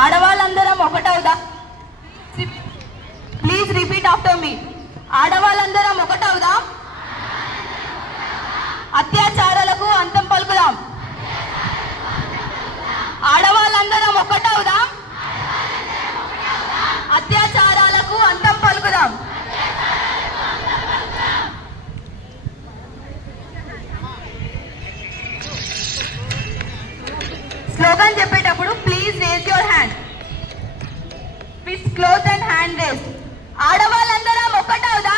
ఆడవాళ్ళందరం ఒకటవుదా? Please repeat after me. ఆడవాళ్ళందరం ఒకటవుదా? అత్యాచారాలకు అంతం పలుకుదాం. ఆడవాళ్ళందరం ఒకటవుదా? అత్యాచారాలకు అంతం పలుకుదాం. స్లోగన్ చెప్పేటప్పుడు please raise your hand. Fist close and hand raise. ఆడవాళ్ళందరం ఒకటవుదా?